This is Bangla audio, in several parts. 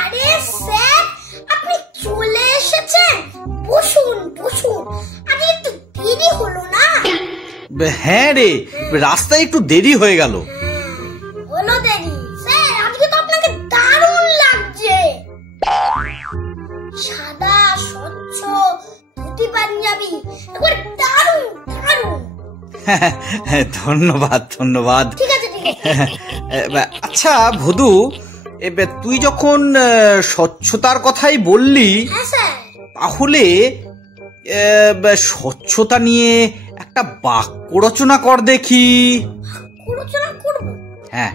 আরে স্যার, আপনি চলে এসেছেন, বসুন বসুন। আরে একটু দেরি হলো না? হ্যাঁ রে, রাস্তায় একটু দেরি হয়ে গেল। হলো দেরি। স্যার, আজকে তো আপনাকে দারুণ লাগছে। সাদা স্বচ্ছ ধুতি পাঞ্জাবি, একবার দারুণ দারুণ। ধন্যবাদ ধন্যবাদ। ঠিক আছে ঠিক আছে। আচ্ছা ভদু, তুই যখন স্বচ্ছতার কথাই বললি, হ্যাঁ স্যার। তাহলে স্বচ্ছতা নিয়ে একটা বাক্য রচনা কর দেখি। রচনা করব? হ্যাঁ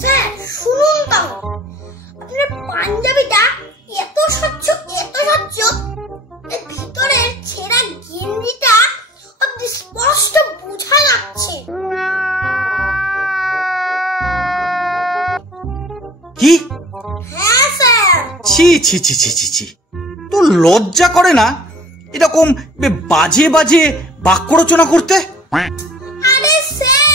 স্যার শুনুন তাও। আপনার পাঞ্জাবিটা এত স্বচ্ছ এত স্বচ্ছ, এর ভিতরের ছেঁড়া গেঞ্জিটা অতি স্পষ্ট বোঝা যাচ্ছে। কি? হ্যাঁ স্যার। ছি ছি ছি ছি ছি ছি, তোর লজ্জা করে না এরকম বাজে বাজে বাক্য রচনা করতে? আরে স্যার,